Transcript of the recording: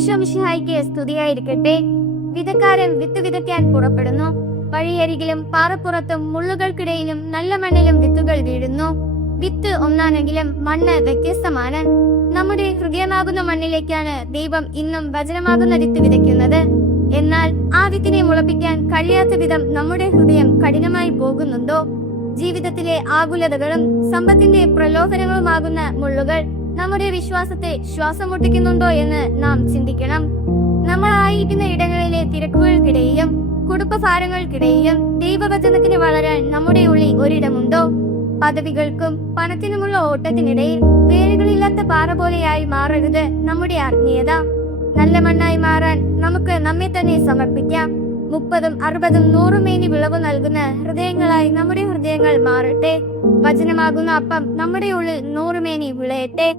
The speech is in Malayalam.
ഈശോ മിശിഹായിക്ക് സ്തുതിയായിരിക്കട്ടെ. വിതക്കാരൻ വിത്ത് വിതയ്ക്കാൻ പുറപ്പെടുന്നു. വഴിയരികിലും പാറപ്പുറത്തും മുള്ളുകൾക്കിടയിലും നല്ല മണ്ണിലും വിത്തുകൾ വീഴുന്നു. വിത്ത് ഒന്നാണെങ്കിലും മണ്ണ് വ്യത്യസ്തമാണ്. നമ്മുടെ ഹൃദയമാകുന്ന മണ്ണിലേക്കാണ് ദൈവം ഇന്നും വചനമാകുന്ന വിത്ത് വിതയ്ക്കുന്നത്. എന്നാൽ ആ വിത്തിനെ മുളപ്പിക്കാൻ കഴിയാത്ത വിധം നമ്മുടെ ഹൃദയം കഠിനമായി പോകുന്നുണ്ടോ? ജീവിതത്തിലെ ആകുലതകളും സമ്പത്തിന്റെ പ്രലോഭനങ്ങളുമാകുന്ന മുള്ളുകൾ നമ്മുടെ വിശ്വാസത്തെ ശ്വാസം മുട്ടിക്കുന്നുണ്ടോ എന്ന് നാം ചിന്തിക്കണം. നമ്മളായിരിക്കുന്ന ഇടങ്ങളിലെ തിരക്കുകൾക്കിടയിലും കുടുംബഭാരങ്ങൾക്കിടയിലും ദൈവവചനത്തിന് വളരാൻ നമ്മുടെ ഉള്ളിൽ ഒരിടമുണ്ടോ? പദവികൾക്കും പണത്തിനുമുള്ള ഓട്ടത്തിനിടയിൽ വേരുകളില്ലാത്ത പാറ പോലെയായി മാറരുത് നമ്മുടെ ആത്മീയത. നല്ല മണ്ണായി മാറാൻ നമുക്ക് നമ്മെ തന്നെ സമർപ്പിക്കാം. 30, 60, 100 മേനി വിളവ് നൽകുന്ന ഹൃദയങ്ങളായി നമ്മുടെ ഹൃദയങ്ങൾ മാറട്ടെ. വചനമാകുന്ന അപ്പം നമ്മുടെ ഉള്ളിൽ 100 മേനി വിളയട്ടെ.